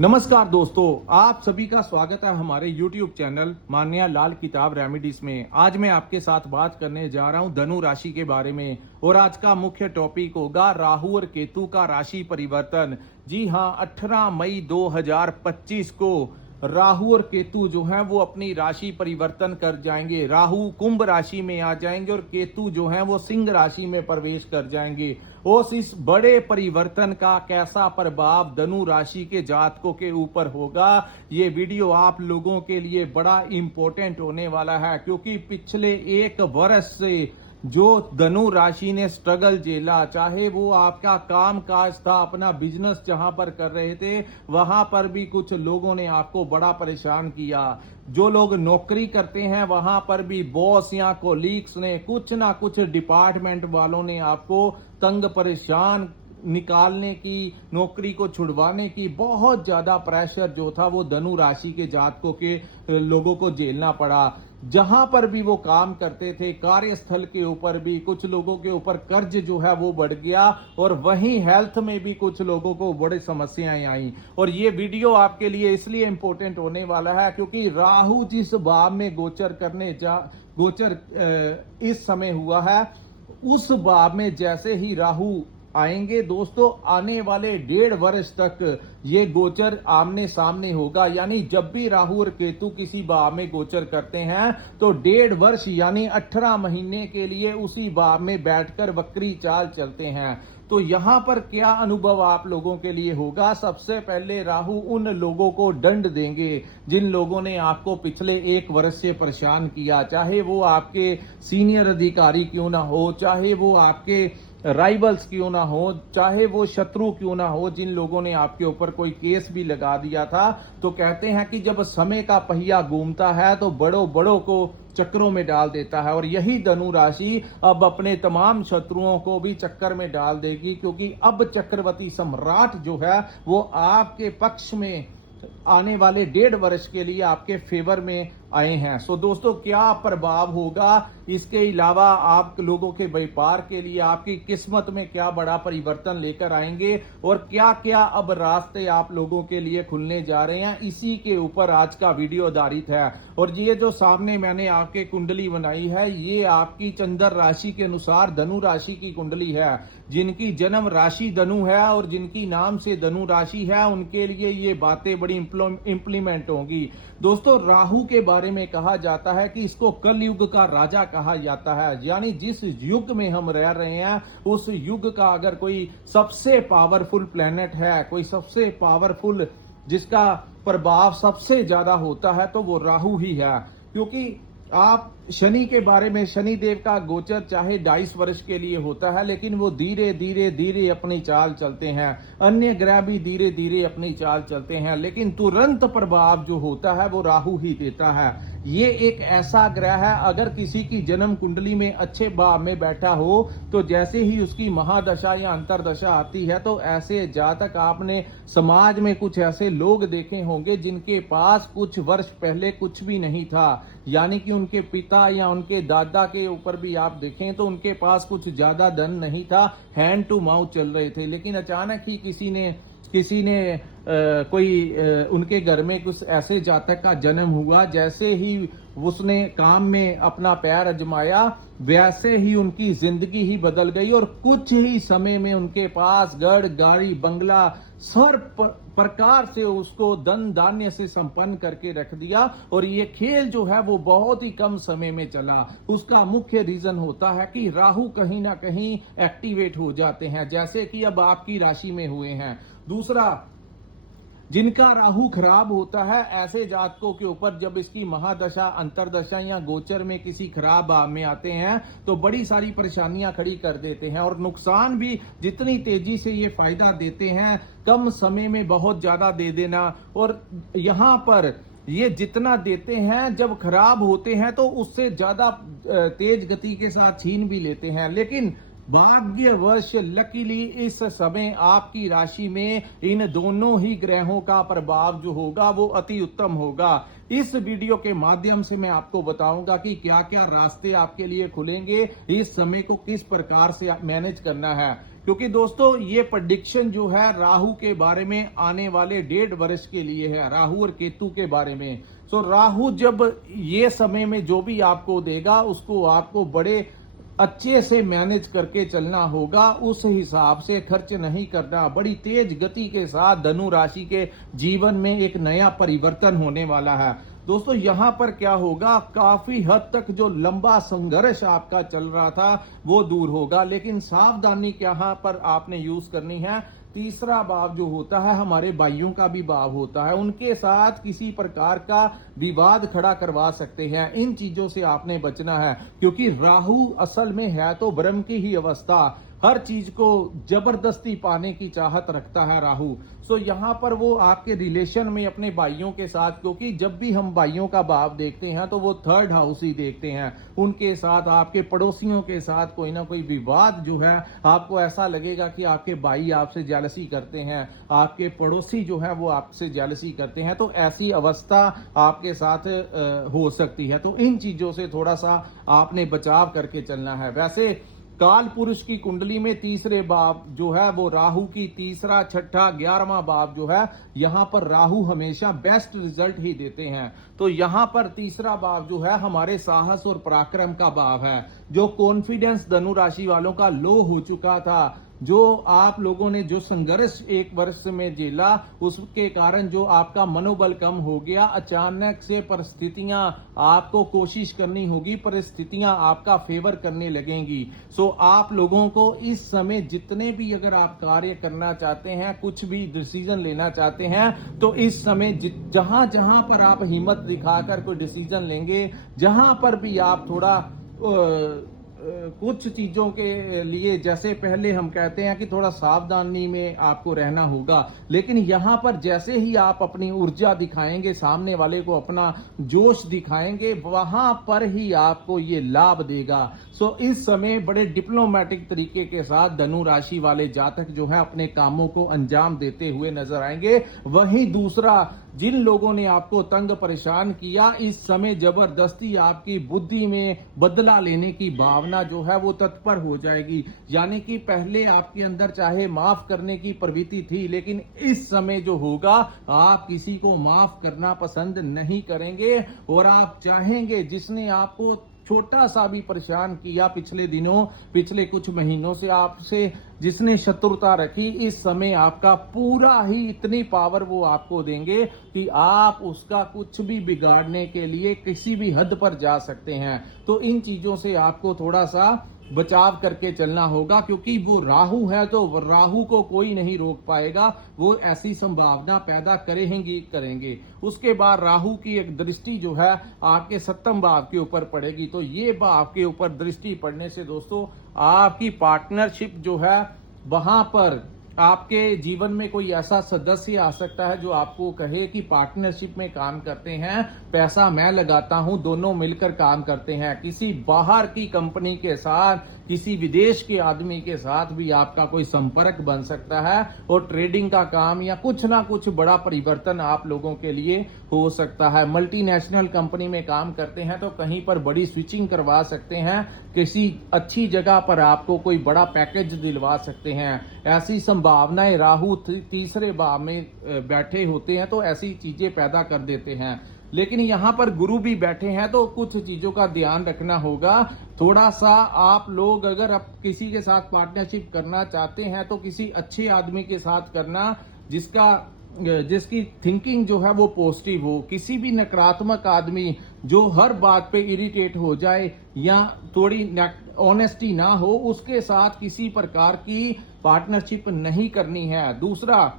नमस्कार दोस्तों, आप सभी का स्वागत है हमारे YouTube चैनल मान्या लाल किताब रेमेडीज में। आज मैं आपके साथ बात करने जा रहा हूं धनु राशि के बारे में और आज का मुख्य टॉपिक होगा राहु और केतु का राशि परिवर्तन। जी हां, 18 मई 2025 को राहु और केतु जो हैं वो अपनी राशि परिवर्तन कर जाएंगे। राहु कुंभ राशि में आ जाएंगे और केतु जो हैं वो सिंह राशि में प्रवेश कर जाएंगे। और इस बड़े परिवर्तन का कैसा प्रभाव धनु राशि के जातकों के ऊपर होगा, ये वीडियो आप लोगों के लिए बड़ा इंपॉर्टेंट होने वाला है, क्योंकि पिछले एक वर्ष से जो धनु राशि ने स्ट्रगल झेला, चाहे वो आपका काम काज था, अपना बिजनेस जहां पर कर रहे थे वहां पर भी कुछ लोगों ने आपको बड़ा परेशान किया। जो लोग नौकरी करते हैं वहां पर भी बॉस या कोलीग्स ने, कुछ ना कुछ डिपार्टमेंट वालों ने आपको तंग परेशान निकालने की, नौकरी को छुड़वाने की बहुत ज्यादा प्रेशर जो था वो धनु राशि के जातकों के लोगों को झेलना पड़ा। जहां पर भी वो काम करते थे, कार्यस्थल के ऊपर भी कुछ लोगों के ऊपर कर्ज जो है वो बढ़ गया और वहीं हेल्थ में भी कुछ लोगों को बड़ी समस्याएं आई। और ये वीडियो आपके लिए इसलिए इंपॉर्टेंट होने वाला है क्योंकि राहु जिस भाव में गोचर इस समय हुआ है, उस भाव में जैसे ही राहु आएंगे दोस्तों, आने वाले 1.5 वर्ष तक ये गोचर आमने सामने होगा। यानी जब भी राहु और केतु किसी भाव में गोचर करते हैं तो 1.5 वर्ष यानी 18 महीने के लिए उसी भाव में बैठकर वक्री चाल चलते हैं। तो यहां पर क्या अनुभव आप लोगों के लिए होगा? सबसे पहले राहु उन लोगों को दंड देंगे जिन लोगों ने आपको पिछले 1 वर्ष से परेशान किया, चाहे वो आपके सीनियर अधिकारी क्यों ना हो, चाहे वो आपके राइवल्स क्यों ना हो, चाहे वो शत्रु क्यों ना हो, जिन लोगों ने आपके ऊपर कोई केस भी लगा दिया था। तो कहते हैं कि जब समय का पहिया घूमता है तो बड़ों बड़ों को चक्करों में डाल देता है, और यही धनु राशि अब अपने तमाम शत्रुओं को भी चक्कर में डाल देगी, क्योंकि अब चक्रवर्ती सम्राट जो है वो आपके पक्ष में आने वाले 1.5 वर्ष के लिए आपके फेवर में आए हैं। सो दोस्तों, क्या प्रभाव होगा? इसके अलावा आप लोगों के व्यापार के लिए आपकी किस्मत में क्या बड़ा परिवर्तन लेकर आएंगे और क्या क्या अब रास्ते आप लोगों के लिए खुलने जा रहे हैं, इसी के ऊपर आज का वीडियो आधारित है। और ये जो सामने मैंने आपके कुंडली बनाई है, ये आपकी चंद्र राशि के अनुसार धनु राशि की कुंडली है। जिनकी जन्म राशि धनु है और जिनकी नाम से धनु राशि है, उनके लिए ये बातें बड़ी इंप्लीमेंट होंगी। दोस्तों, राहु के बारे में कहा जाता है कि इसको कलयुग का राजा कहा जाता है। यानी जिस युग में हम रह रहे हैं, उस युग का अगर कोई सबसे पावरफुल प्लेनेट है, कोई सबसे पावरफुल जिसका प्रभाव सबसे ज्यादा होता है, तो वो राहु ही है। क्योंकि आप शनि के बारे में, शनि देव का गोचर चाहे 22 वर्ष के लिए होता है, लेकिन वो धीरे धीरे धीरे अपनी चाल चलते हैं। अन्य ग्रह भी धीरे धीरे अपनी चाल चलते हैं, लेकिन तुरंत प्रभाव जो होता है वो राहु ही देता है। ये एक ऐसा ग्रह है, अगर किसी की जन्म कुंडली में अच्छे भाव में बैठा हो तो जैसे ही उसकी महादशा या अंतरदशा आती है, तो ऐसे जातक आपने समाज में कुछ ऐसे लोग देखे होंगे जिनके पास कुछ वर्ष पहले कुछ भी नहीं था। यानी कि उनके पिता या उनके दादा के ऊपर भी आप देखें तो उनके पास कुछ ज्यादा धन नहीं था, हैंड टू माउथ चल रहे थे, लेकिन अचानक ही किसी ने उनके घर में कुछ ऐसे जातक का जन्म हुआ, जैसे ही उसने काम में अपना पैर आजमाया वैसे ही उनकी जिंदगी ही बदल गई और कुछ ही समय में उनके पास गढ़ गाड़ी बंगला सर प्रकार से उसको धन धान्य से संपन्न करके रख दिया। और ये खेल जो है वो बहुत ही कम समय में चला। उसका मुख्य रीजन होता है कि राहु कहीं ना कहीं एक्टिवेट हो जाते हैं, जैसे कि अब आपकी राशि में हुए हैं। दूसरा, जिनका राहु खराब होता है, ऐसे जातकों के ऊपर जब इसकी महादशा अंतरदशा या गोचर में किसी खराब भाव में आते हैं तो बड़ी सारी परेशानियां खड़ी कर देते हैं, और नुकसान भी जितनी तेजी से ये फायदा देते हैं, कम समय में बहुत ज्यादा दे देना। और यहां पर ये जितना देते हैं, जब खराब होते हैं तो उससे ज्यादा तेज गति के साथ छीन भी लेते हैं। लेकिन भाग्यवश लकीली इस समय आपकी राशि में इन दोनों ही ग्रहों का प्रभाव जो होगा वो अति उत्तम होगा। इस वीडियो के माध्यम से मैं आपको बताऊंगा कि क्या क्या रास्ते आपके लिए खुलेंगे, इस समय को किस प्रकार से मैनेज करना है। क्योंकि दोस्तों ये प्रेडिक्शन जो है राहु के बारे में आने वाले 1.5 वर्ष के लिए है, राहु और केतु के बारे में। सो राहु जब ये समय में जो भी आपको देगा उसको आपको बड़े अच्छे से मैनेज करके चलना होगा, उस हिसाब से खर्च नहीं करना। बड़ी तेज गति के साथ धनु राशि के जीवन में एक नया परिवर्तन होने वाला है। दोस्तों यहां पर क्या होगा, काफी हद तक जो लंबा संघर्ष आपका चल रहा था वो दूर होगा, लेकिन सावधानी यहाँ पर आपने यूज करनी है। तीसरा भाव जो होता है हमारे भाइयों का भी भाव होता है, उनके साथ किसी प्रकार का विवाद खड़ा करवा सकते हैं। इन चीजों से आपने बचना है, क्योंकि राहु असल में है तो ब्रह्म की ही अवस्था, हर चीज को जबरदस्ती पाने की चाहत रखता है राहु। सो यहाँ पर वो आपके रिलेशन में अपने भाइयों के साथ, क्योंकि जब भी हम भाइयों का भाव देखते हैं तो वो 3rd हाउस ही देखते हैं, उनके साथ आपके पड़ोसियों के साथ कोई ना कोई विवाद जो है, आपको ऐसा लगेगा कि आपके भाई आपसे जेलसी करते हैं, आपके पड़ोसी जो है वो आपसे जेलसी करते हैं, तो ऐसी अवस्था आपके साथ हो सकती है। तो इन चीजों से थोड़ा सा आपने बचाव करके चलना है। वैसे काल पुरुष की कुंडली में तीसरे भाव जो है वो राहु की तीसरा, छठा, 11वां भाव जो है, यहां पर राहु हमेशा बेस्ट रिजल्ट ही देते हैं। तो यहां पर तीसरा भाव जो है हमारे साहस और पराक्रम का भाव है। जो कॉन्फिडेंस धनु राशि वालों का लो हो चुका था, जो आप लोगों ने जो संघर्ष 1 वर्ष में झेला, उसके कारण जो आपका मनोबल कम हो गया, अचानक से परिस्थितियां आपको कोशिश करनी होगी, परिस्थितियां आपका फेवर करने लगेंगी। सो आप लोगों को इस समय जितने भी अगर आप कार्य करना चाहते हैं, कुछ भी डिसीजन लेना चाहते हैं, तो इस समय जहां जहां पर आप हिम्मत दिखाकर कोई डिसीजन लेंगे, जहां पर भी आप थोड़ा कुछ चीजों के लिए, जैसे पहले हम कहते हैं कि थोड़ा सावधानी में आपको रहना होगा, लेकिन यहां पर जैसे ही आप अपनी ऊर्जा दिखाएंगे, सामने वाले को अपना जोश दिखाएंगे, वहां पर ही आपको ये लाभ देगा। सो इस समय बड़े डिप्लोमेटिक तरीके के साथ धनु राशि वाले जातक जो है अपने कामों को अंजाम देते हुए नजर आएंगे। वहीं दूसरा, जिन लोगों ने आपको तंग परेशान किया, इस समय जबरदस्ती आपकी बुद्धि में बदला लेने की भावना जो है वो तत्पर हो जाएगी। यानी कि पहले आपके अंदर चाहे माफ करने की प्रवृत्ति थी, लेकिन इस समय जो होगा आप किसी को माफ करना पसंद नहीं करेंगे, और आप चाहेंगे जिसने आपको छोटा सा भी परेशान किया पिछले दिनों, पिछले कुछ महीनों से आपसे जिसने शत्रुता रखी, इस समय आपका पूरा ही इतनी पावर वो आपको देंगे कि आप उसका कुछ भी बिगाड़ने के लिए किसी भी हद पर जा सकते हैं। तो इन चीजों से आपको थोड़ा सा बचाव करके चलना होगा, क्योंकि वो राहु है तो राहु को कोई नहीं रोक पाएगा, वो ऐसी संभावना पैदा करेंगे। उसके बाद राहु की एक दृष्टि जो है आपके 7वें भाव के ऊपर पड़ेगी। तो ये भाव के ऊपर दृष्टि पड़ने से दोस्तों आपकी पार्टनरशिप जो है, वहां पर आपके जीवन में कोई ऐसा सदस्य आ सकता है जो आपको कहे कि पार्टनरशिप में काम करते हैं, पैसा मैं लगाता हूं, दोनों मिलकर काम करते हैं। किसी बाहर की कंपनी के साथ, किसी विदेश के आदमी के साथ भी आपका कोई संपर्क बन सकता है, और ट्रेडिंग का काम या कुछ ना कुछ बड़ा परिवर्तन आप लोगों के लिए हो सकता है। मल्टीनेशनल कंपनी में काम करते हैं तो कहीं पर बड़ी स्विचिंग करवा सकते हैं, किसी अच्छी जगह पर आपको कोई बड़ा पैकेज दिलवा सकते हैं। ऐसी संभावनाएं राहु तीसरे भाव में बैठे होते हैं तो ऐसी चीजें पैदा कर देते हैं। लेकिन यहाँ पर गुरु भी बैठे हैं तो कुछ चीजों का ध्यान रखना होगा। थोड़ा सा आप लोग अगर आप किसी के साथ पार्टनरशिप करना चाहते हैं तो किसी अच्छे आदमी के साथ करना जिसकी थिंकिंग जो है वो पॉजिटिव हो। किसी भी नकारात्मक आदमी जो हर बात पे इरिटेट हो जाए या थोड़ी ऑनेस्टी ना हो, उसके साथ किसी प्रकार की पार्टनरशिप नहीं करनी है। दूसरा,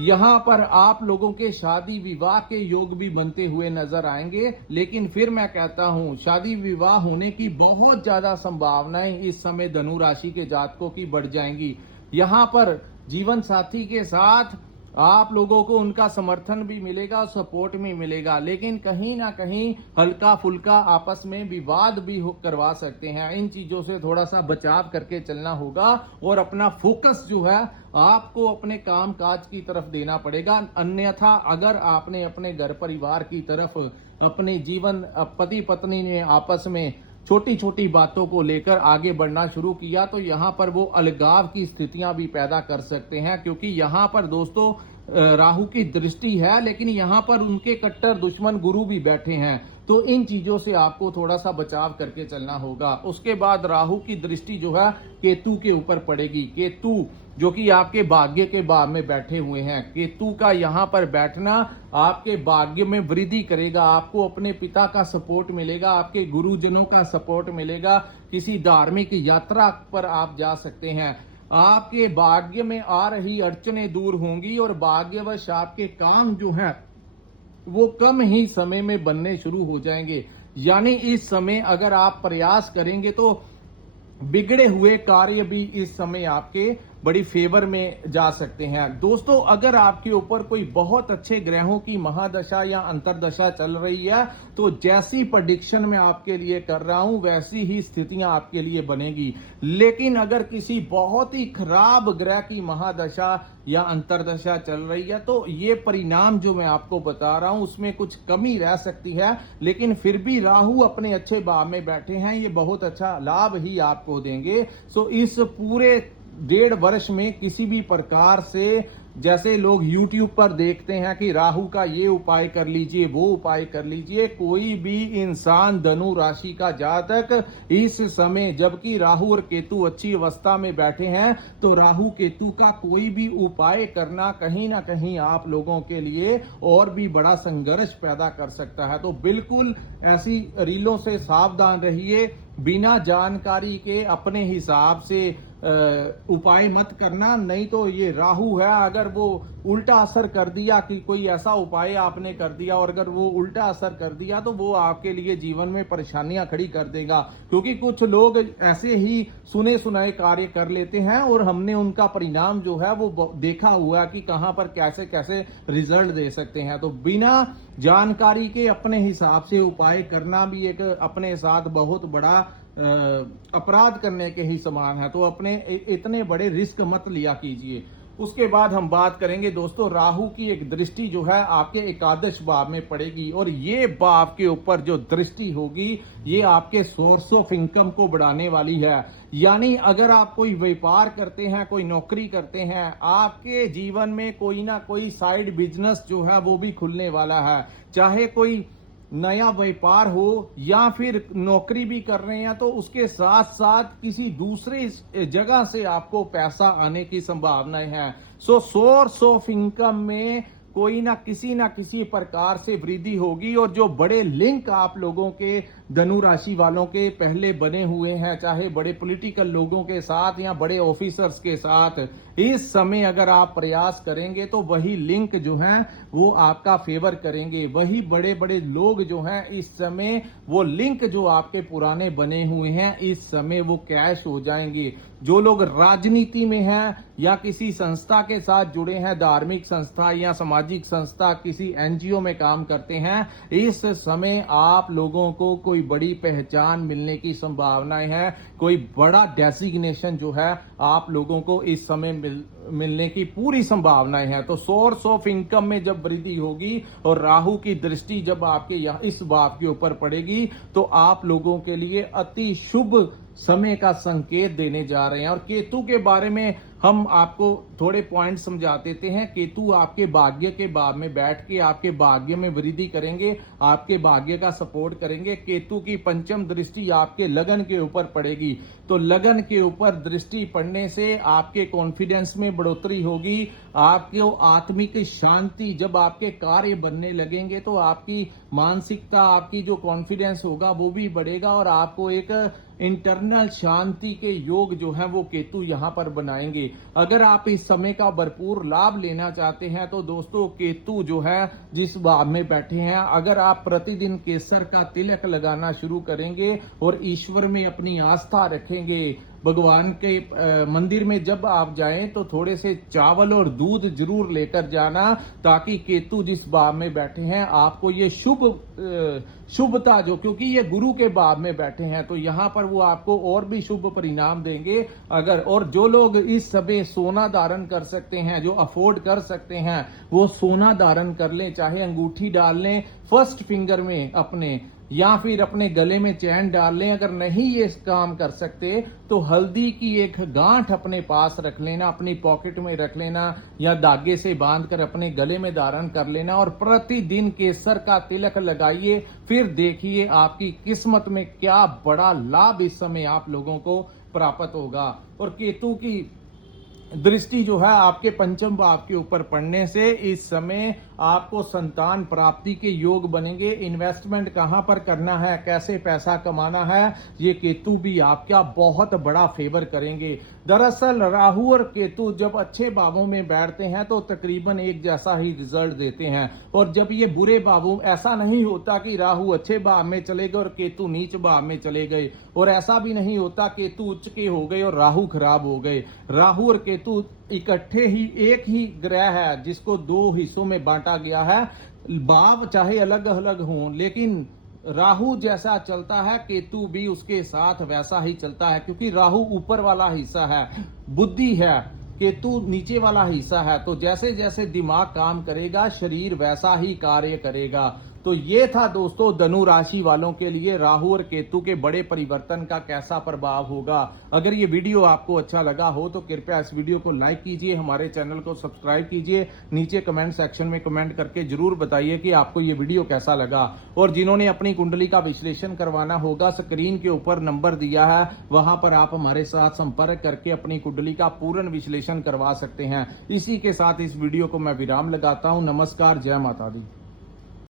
यहाँ पर आप लोगों के शादी विवाह के योग भी बनते हुए नजर आएंगे, लेकिन फिर मैं कहता हूँ शादी विवाह होने की बहुत ज्यादा संभावनाएं इस समय धनु राशि के जातकों की बढ़ जाएंगी। यहाँ पर जीवन साथी के साथ आप लोगों को उनका समर्थन भी मिलेगा, सपोर्ट भी मिलेगा, लेकिन कहीं ना कहीं हल्का फुल्का आपस में विवाद भी करवा सकते हैं। इन चीजों से थोड़ा सा बचाव करके चलना होगा, और अपना फोकस जो है आपको अपने काम काज की तरफ देना पड़ेगा। अन्यथा अगर आपने अपने घर परिवार की तरफ, अपने जीवन पति पत्नी ने आपस में छोटी छोटी बातों को लेकर आगे बढ़ना शुरू किया तो यहाँ पर वो अलगाव की स्थितियां भी पैदा कर सकते हैं, क्योंकि यहाँ पर दोस्तों राहु की दृष्टि है, लेकिन यहाँ पर उनके कट्टर दुश्मन गुरु भी बैठे हैं। तो इन चीजों से आपको थोड़ा सा बचाव करके चलना होगा। उसके बाद राहु की दृष्टि जो है केतु के ऊपर पड़ेगी। केतु जो कि आपके भाग्य के भाव में बैठे हुए हैं, केतु का यहाँ पर बैठना आपके भाग्य में वृद्धि करेगा। आपको अपने पिता का सपोर्ट मिलेगा, आपके गुरुजनों का सपोर्ट मिलेगा, किसी धार्मिक यात्रा पर आप जा सकते हैं। आपके भाग्य में आ रही अड़चनें दूर होंगी और भाग्यवश आपके काम जो है वो कम ही समय में बनने शुरू हो जाएंगे। यानी इस समय अगर आप प्रयास करेंगे तो बिगड़े हुए कार्य भी इस समय आपके बड़ी फेवर में जा सकते हैं। दोस्तों, अगर आपके ऊपर कोई बहुत अच्छे ग्रहों की महादशा या अंतरदशा चल रही है तो जैसी प्रेडिक्शन मैं आपके लिए कर रहा हूं वैसी ही स्थितियां आपके लिए बनेगी। लेकिन अगर किसी बहुत ही खराब ग्रह की महादशा या अंतरदशा चल रही है तो ये परिणाम जो मैं आपको बता रहा हूं उसमें कुछ कमी रह सकती है, लेकिन फिर भी राहु अपने अच्छे भाव में बैठे हैं, ये बहुत अच्छा लाभ ही आपको देंगे। सो इस पूरे 1.5 वर्ष में किसी भी प्रकार से, जैसे लोग YouTube पर देखते हैं कि राहु का ये उपाय कर लीजिए, वो उपाय कर लीजिए, कोई भी इंसान धनु राशि का जातक इस समय, जबकि राहु और केतु अच्छी अवस्था में बैठे हैं, तो राहु केतु का कोई भी उपाय करना कहीं ना कहीं आप लोगों के लिए और भी बड़ा संघर्ष पैदा कर सकता है। तो बिल्कुल ऐसी रीलों से सावधान रहिए। बिना जानकारी के अपने हिसाब से उपाय मत करना, नहीं तो ये राहु है, अगर वो उल्टा असर कर दिया कि कोई ऐसा उपाय आपने कर दिया और अगर वो उल्टा असर कर दिया तो वो आपके लिए जीवन में परेशानियां खड़ी कर देगा। क्योंकि कुछ लोग ऐसे ही सुने सुनाए कार्य कर लेते हैं और हमने उनका परिणाम जो है वो देखा हुआ कि कहां पर कैसे कैसे रिजल्ट दे सकते हैं। तो बिना जानकारी के अपने हिसाब से उपाय करना भी एक अपने साथ बहुत बड़ा अपराध करने के ही समान है। तो अपने इतने बड़े रिस्क मत लिया कीजिए। उसके बाद हम बात करेंगे दोस्तों, राहु की एक दृष्टि जो है आपके एकादश भाव में पड़ेगी और ये भाव के ऊपर जो दृष्टि होगी ये आपके सोर्स ऑफ इनकम को बढ़ाने वाली है। यानी अगर आप कोई व्यापार करते हैं, कोई नौकरी करते हैं, आपके जीवन में कोई ना कोई साइड बिजनेस जो है वो भी खुलने वाला है। चाहे कोई नया व्यापार हो या फिर नौकरी भी कर रहे हैं तो उसके साथ साथ किसी दूसरे जगह से आपको पैसा आने की संभावनाएं हैं। सो सोर्स ऑफ इनकम में कोई ना किसी प्रकार से वृद्धि होगी और जो बड़े लिंक आप लोगों के धनु राशि वालों के पहले बने हुए हैं, चाहे बड़े पॉलिटिकल लोगों के साथ या बड़े ऑफिसर्स के साथ, इस समय अगर आप प्रयास करेंगे तो वही लिंक जो हैं वो आपका फेवर करेंगे। वही बड़े बड़े लोग जो हैं इस समय वो लिंक जो आपके पुराने बने हुए हैं इस समय वो कैश हो जाएंगे। जो लोग राजनीति में हैं या किसी संस्था के साथ जुड़े हैं, धार्मिक संस्था या सामाजिक संस्था, किसी एनजीओ में काम करते हैं, इस समय आप लोगों को कोई बड़ी पहचान मिलने की संभावनाएं है। कोई बड़ा डेजिग्नेशन जो है आप लोगों को इस समय मिलने की पूरी संभावनाएं हैं। तो सोर्स ऑफ इनकम में जब वृद्धि होगी और राहु की दृष्टि जब आपके इस भाव के ऊपर पड़ेगी तो आप लोगों के लिए अति शुभ समय का संकेत देने जा रहे हैं। और केतु के बारे में हम आपको थोड़े पॉइंट समझा देते हैं। केतु आपके भाग्य के भाव में बैठ के आपके भाग्य में वृद्धि करेंगे, आपके भाग्य का सपोर्ट करेंगे। केतु की पंचम दृष्टि आपके लगन के ऊपर पड़ेगी, तो लगन के ऊपर दृष्टि पड़ने से आपके कॉन्फिडेंस में बढ़ोतरी होगी। आपको आत्मिक शांति, जब आपके कार्य बनने लगेंगे तो आपकी मानसिकता, आपकी जो कॉन्फिडेंस होगा वो भी बढ़ेगा और आपको एक इंटरनल शांति के योग जो है वो केतु यहां पर बनाएंगे। अगर आप इस समय का भरपूर लाभ लेना चाहते हैं तो दोस्तों केतु जो है जिस भाव में बैठे हैं, अगर आप प्रतिदिन केसर का तिलक लगाना शुरू करेंगे और ईश्वर में अपनी आस्था रखेंगे, भगवान के मंदिर में जब आप जाएं तो थोड़े से चावल और दूध जरूर लेकर जाना, ताकि केतु जिस भाव में बैठे हैं आपको ये शुभता जो, क्योंकि ये गुरु के भाव में बैठे हैं तो यहाँ पर वो आपको और भी शुभ परिणाम देंगे। अगर और जो लोग इस समय सोना धारण कर सकते हैं, जो अफोर्ड कर सकते हैं, वो सोना धारण कर लें, चाहे अंगूठी डाल लें फर्स्ट फिंगर में अपने, या फिर अपने गले में चैन डाल लें। अगर नहीं ये काम कर सकते तो हल्दी की एक गांठ अपने पास रख लेना, अपनी पॉकेट में रख लेना या धागे से बांधकर अपने गले में धारण कर लेना और प्रतिदिन केसर का तिलक लगाइए। फिर देखिए आपकी किस्मत में क्या बड़ा लाभ इस समय आप लोगों को प्राप्त होगा। और केतु की दृष्टि जो है आपके पंचम भाव के ऊपर पड़ने से इस समय आपको संतान प्राप्ति के योग बनेंगे। इन्वेस्टमेंट कहां पर करना है, कैसे पैसा कमाना है, ये केतु भी आपका बहुत बड़ा फेवर करेंगे। दरअसल राहु और केतु जब अच्छे भावों में बैठते हैं तो तकरीबन एक जैसा ही रिजल्ट देते हैं, और जब ये बुरे भावों, ऐसा नहीं होता कि राहु अच्छे भाव में चले गए और केतु नीच भाव में चले गए, और ऐसा भी नहीं होता केतु उच्च के हो गए और राहु खराब हो गए। राहु और केतु इकट्ठे ही एक ही ग्रह है जिसको दो हिस्सों में बांटा गया है। भाव चाहे अलग अलग हों, लेकिन राहु जैसा चलता है केतु भी उसके साथ वैसा ही चलता है, क्योंकि राहु ऊपर वाला हिस्सा है, बुद्धि है, केतु नीचे वाला हिस्सा है। तो जैसे जैसे दिमाग काम करेगा शरीर वैसा ही कार्य करेगा। तो ये था दोस्तों धनु राशि वालों के लिए राहु और केतु के बड़े परिवर्तन का कैसा प्रभाव होगा। अगर ये वीडियो आपको अच्छा लगा हो तो कृपया इस वीडियो को लाइक कीजिए, हमारे चैनल को सब्सक्राइब कीजिए, नीचे कमेंट सेक्शन में कमेंट करके जरूर बताइए कि आपको ये वीडियो कैसा लगा। और जिन्होंने अपनी कुंडली का विश्लेषण करवाना होगा, स्क्रीन के ऊपर नंबर दिया है, वहां पर आप हमारे साथ संपर्क करके अपनी कुंडली का पूर्ण विश्लेषण करवा सकते हैं। इसी के साथ इस वीडियो को मैं विराम लगाता हूं। नमस्कार, जय माता दी।